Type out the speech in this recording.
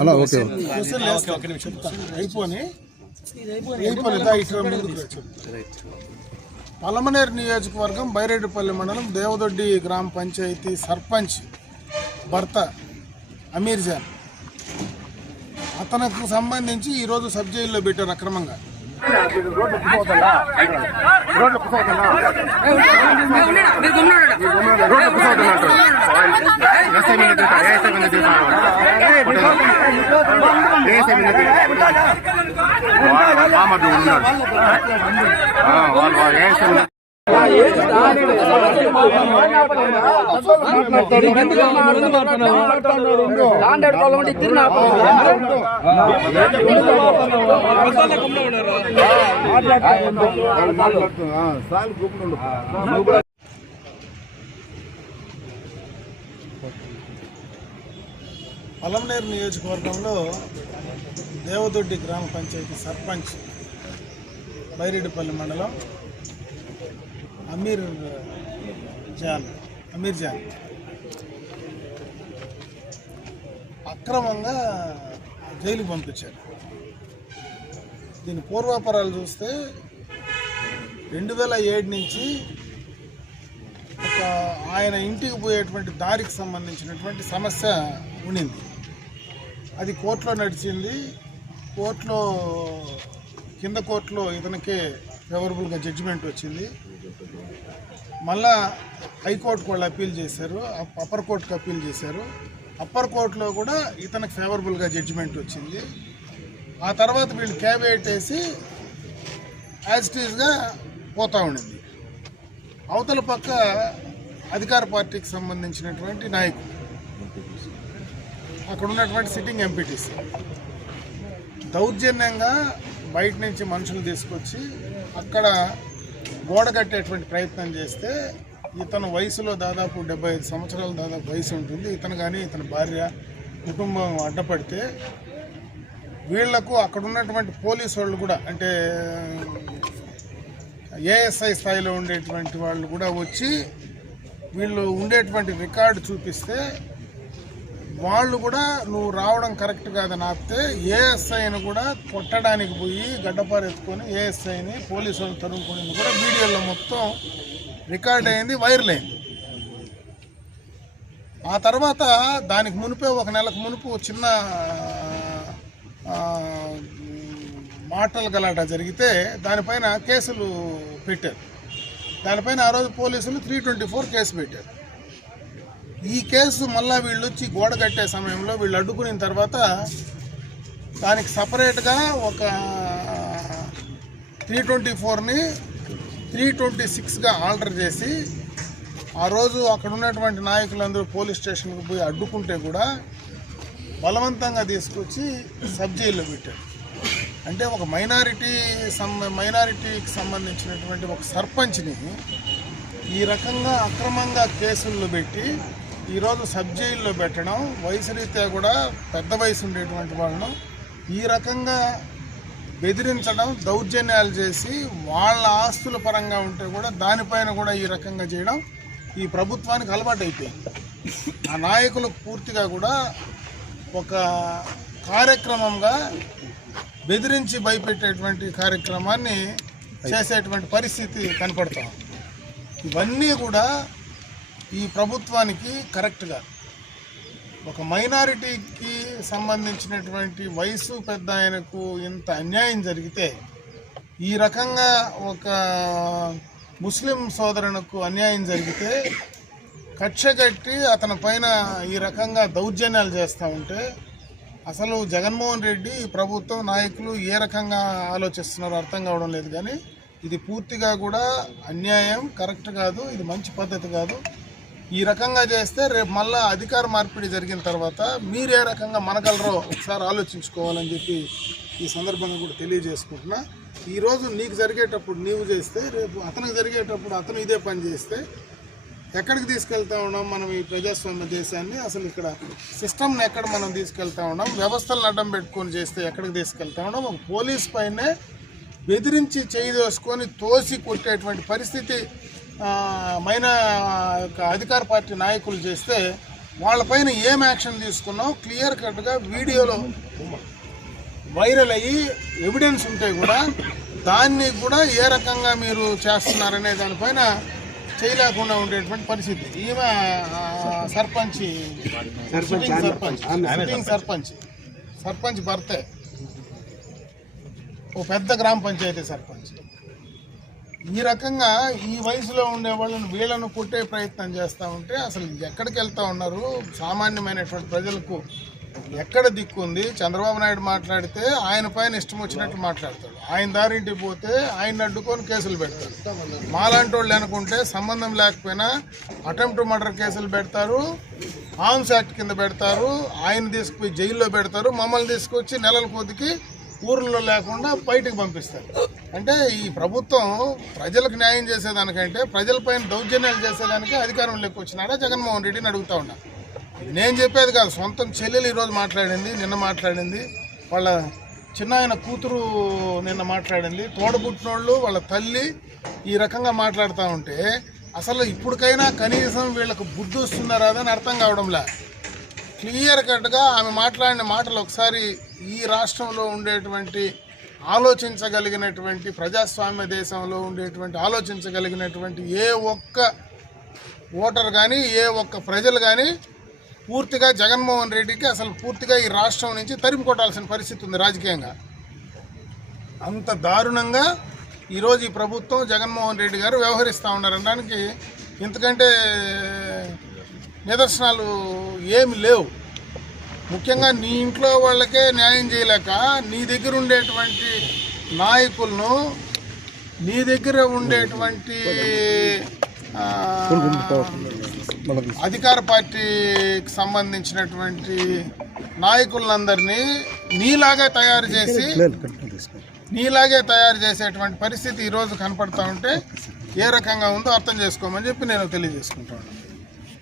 అలా ఓకే. అయిపోయి. పలమనేరు నియోజకవర్గం బైరెడ్డిపల్లి మండలం దేవదొడ్డి గ్రామ పంచాయతీ సర్పంచ్ భర్త అమీర్ జాన్. అతనికి సంబంధించి ఈరోజు సబ్ జైల్లో పెట్టారు అక్రమంగా. మామడు ఉన్నాడు వాళ్ళు వాళ్ళు వేసిన పలంనేరు నియోజకవర్గంలో దేవదొడ్డి గ్రామ పంచాయతీ సర్పంచ్ బైరెడ్డిపల్లి మండలం అమీర్ జాన్ అమీర్ జాన్. అక్రమంగా జైలుకి పంపించారు. దీని పూర్వాపరాలు చూస్తే రెండు వేల ఏడు నుంచి ఒక ఆయన ఇంటికి పోయేటువంటి దారికి సంబంధించినటువంటి సమస్య ఉండింది. అది కోర్టులో నడిచింది. కోర్టులో కింద కోర్టులో ఇతనికే ఫేవరబుల్గా జడ్జిమెంట్ వచ్చింది. మళ్ళా హైకోర్టుకు వాళ్ళు అప్పీల్ చేశారు. అప్- అప్పర్ కోర్టుకు అప్పీల్ చేశారు. అప్పర్ కోర్టులో కూడా ఇతనికి ఫేవరబుల్గా జడ్జిమెంట్ వచ్చింది. ఆ తర్వాత వీళ్ళు క్యాబేట్ వేసి యాజ్ పోతూ ఉండింది. అవతల పక్క అధికార పార్టీకి సంబంధించినటువంటి నాయకుడు. అక్కడ ఉన్నటువంటి సిట్టింగ్ ఎంపీటీసీ దౌర్జన్యంగా బయట నుంచి మనుషులు తీసుకొచ్చి అక్కడ గోడ కట్టేటువంటి ప్రయత్నం చేస్తే ఇతను వయసులో దాదాపు డెబ్బై ఐదు సంవత్సరాల దాదాపు వయసు ఉంటుంది. ఇతను కానీ ఇతని భార్య కుటుంబం అడ్డపడితే వీళ్ళకు అక్కడ ఉన్నటువంటి పోలీసు వాళ్ళు కూడా అంటే ఏఎస్ఐ స్థాయిలో ఉండేటువంటి వాళ్ళు కూడా వచ్చి వీళ్ళు ఉండేటువంటి రికార్డు చూపిస్తే వాళ్ళు కూడా నువ్వు రావడం కరెక్ట్ కాదని ఆపితే ఏఎస్ఐని కూడా కొట్టడానికి పోయి గడ్డపారు ఎత్తుకొని ఏఎస్ఐని పోలీసు వాళ్ళు తరుముకొని కూడా వీడియోలో మొత్తం రికార్డ్ అయింది వైరల్ అయింది. ఆ తర్వాత దానికి మునిపే ఒక నెలకు మునుపు చిన్న మాటలు గలాట జరిగితే దానిపైన కేసులు పెట్టారు. దానిపైన ఆ రోజు పోలీసులు త్రీ ట్వంటీ ఫోర్ కేసు పెట్టారు. ఈ కేసు మళ్ళీ వీళ్ళు వచ్చి గోడ కట్టే సమయంలో వీళ్ళు అడ్డుకున్న తర్వాత దానికి సపరేట్గా ఒక త్రీ ట్వంటీ ఫోర్ని త్రీ ట్వంటీ సిక్స్గా ఆల్టర్ చేసి ఆ రోజు అక్కడ ఉన్నటువంటి నాయకులందరూ పోలీస్ స్టేషన్కి పోయి అడ్డుకుంటే కూడా బలవంతంగా తీసుకొచ్చి సబ్ జైల్లో పెట్టారు. అంటే ఒక మైనారిటీ సం మైనారిటీకి సంబంధించినటువంటి ఒక సర్పంచ్ని ఈ రకంగా అక్రమంగా కేసుల్లో పెట్టి ఈరోజు సబ్ జైల్లో పెట్టడం వయసు రీత్యా కూడా పెద్ద వయసు ఉండేటువంటి వాళ్ళను ఈ రకంగా బెదిరించడం దౌర్జన్యాలు చేసి వాళ్ళ ఆస్తుల పరంగా ఉంటే కూడా దానిపైన కూడా ఈ రకంగా చేయడం ఈ ప్రభుత్వానికి అలవాటైపోయింది. ఆ నాయకులు పూర్తిగా కూడా ఒక కార్యక్రమంగా బెదిరించి భయపెట్టేటువంటి కార్యక్రమాన్ని చేసేటువంటి పరిస్థితి కనపడతాం ఇవన్నీ కూడా ఈ ప్రభుత్వానికి కరెక్ట్గా ఒక మైనారిటీకి సంబంధించినటువంటి వయసు పెద్ద ఆయనకు ఇంత అన్యాయం జరిగితే ఈ రకంగా ఒక ముస్లిం సోదరునకు అన్యాయం జరిగితే కక్షగట్టి అతని పైన ఈ రకంగా దౌర్జన్యాలు చేస్తూ ఉంటే అసలు జగన్మోహన్ రెడ్డి ఈ ప్రభుత్వం నాయకులు ఏ రకంగా ఆలోచిస్తున్నారో అర్థం కావడం లేదు కానీ ఇది పూర్తిగా కూడా అన్యాయం కరెక్ట్ కాదు ఇది మంచి పద్ధతి కాదు. ఈ రకంగా చేస్తే రేపు మళ్ళీ అధికార మార్పిడి జరిగిన తర్వాత మీరు ఏ రకంగా మనగలరో ఒకసారి ఆలోచించుకోవాలని చెప్పి ఈ సందర్భంగా కూడా తెలియజేసుకుంటున్నా. ఈరోజు నీకు జరిగేటప్పుడు నీవు చేస్తే రేపు అతనికి జరిగేటప్పుడు అతను ఇదే పని చేస్తే ఎక్కడికి తీసుకెళ్తా ఉన్నాం మనం ఈ ప్రజాస్వామ్య దేశాన్ని? అసలు ఇక్కడ సిస్టమ్ని ఎక్కడ మనం తీసుకెళ్తా ఉన్నాం? వ్యవస్థలను అడ్డం పెట్టుకొని చేస్తే ఎక్కడికి తీసుకెళ్తా ఉన్నాం? ఒక పోలీస్ పైనే బెదిరించి చేయి దోసుకొని తోసి కొట్టేటువంటి పరిస్థితి మైన అధికార పార్టీ నాయకులు చేస్తే వాళ్ళపైన ఏం యాక్షన్ తీసుకున్నావు క్లియర్ కట్గా వీడియోలో వైరల్ అయ్యి ఎవిడెన్స్ ఉంటే కూడా దాన్ని కూడా ఏ రకంగా మీరు చేస్తున్నారనే దానిపైన చేయలేకుండా ఉండేటువంటి పరిస్థితి. ఈమె సర్పంచ్ సర్పంచ్ సర్పంచ్. సర్పంచ్ భర్తే. ఓ పెద్ద గ్రామ పంచాయతీ సర్పంచ్. ఈ రకంగా ఈ వయసులో ఉండే వాళ్ళని వీళ్ళను కొట్టే ప్రయత్నం చేస్తూ ఉంటే అసలు ఎక్కడికి వెళ్తూ ఉన్నారు? సామాన్యమైనటువంటి ప్రజలకు ఎక్కడ దిక్కుంది చంద్రబాబు నాయుడు మాట్లాడితే ఆయన పైన ఇష్టం వచ్చినట్టు మాట్లాడతాడు. ఆయన దారింటికి పోతే ఆయన అడ్డుకొని కేసులు పెడతారు మాలాంటి వాళ్ళు అనుకుంటే సంబంధం లేకపోయినా అటెంప్ట్ మర్డర్ కేసులు పెడతారు ఆర్మ్స్ యాక్ట్ కింద పెడతారు ఆయన తీసుకుపోయి జైల్లో పెడతారు మమ్మల్ని తీసుకొచ్చి నెలల కొద్దికి ఊర్లలో లేకుండా బయటకు పంపిస్తారు. అంటే ఈ ప్రభుత్వం ప్రజలకు న్యాయం చేసేదానికంటే ప్రజలపైన దౌర్జన్యాలు చేసేదానికి అధికారంలోకి వచ్చినాడా జగన్మోహన్ రెడ్డిని అడుగుతా ఉన్నా. నేను చెప్పేది కాదు సొంతం చెల్లెలు ఈరోజు మాట్లాడింది నిన్న మాట్లాడింది వాళ్ళ చిన్న ఆయన కూతురు నిన్న మాట్లాడింది తోడబుట్టినోళ్ళు వాళ్ళ తల్లి ఈ రకంగా మాట్లాడుతూ ఉంటే అసలు ఇప్పటికైనా కనీసం వీళ్ళకు బుద్ధి వస్తుందా రాదని అర్థం కావడంలే. క్లియర్ కట్గా ఆమె మాట్లాడిన మాటలు ఒకసారి ఈ రాష్ట్రంలో ఉండేటువంటి ఆలోచించగలిగినటువంటి ప్రజాస్వామ్య దేశంలో ఉండేటువంటి ఆలోచించగలిగినటువంటి ఏ ఒక్క ఓటర్ కానీ ఏ ఒక్క ప్రజలు కానీ పూర్తిగా జగన్మోహన్ రెడ్డికి అసలు పూర్తిగా ఈ రాష్ట్రం నుంచి తరిమి కొట్టాల్సిన పరిస్థితి ఉంది రాజకీయంగా. అంత దారుణంగా ఈరోజు ఈ ప్రభుత్వం జగన్మోహన్ రెడ్డి గారు వ్యవహరిస్తూ ఉన్నారనడానికి ఎందుకంటే నిదర్శనాలు ఏమి లేవు. ముఖ్యంగా నీ ఇంట్లో వాళ్ళకే న్యాయం చేయలేక నీ దగ్గర ఉండేటువంటి నాయకులను నీ దగ్గర ఉండేటువంటి అధికార పార్టీకి సంబంధించినటువంటి నాయకులందరినీ నీలాగా తయారు చేసి నీలాగే తయారు చేసేటువంటి పరిస్థితి ఈరోజు కనపడతా ఉంటే ఏ రకంగా ఉందో అర్థం చేసుకోమని చెప్పి నేను తెలియజేసుకుంటాను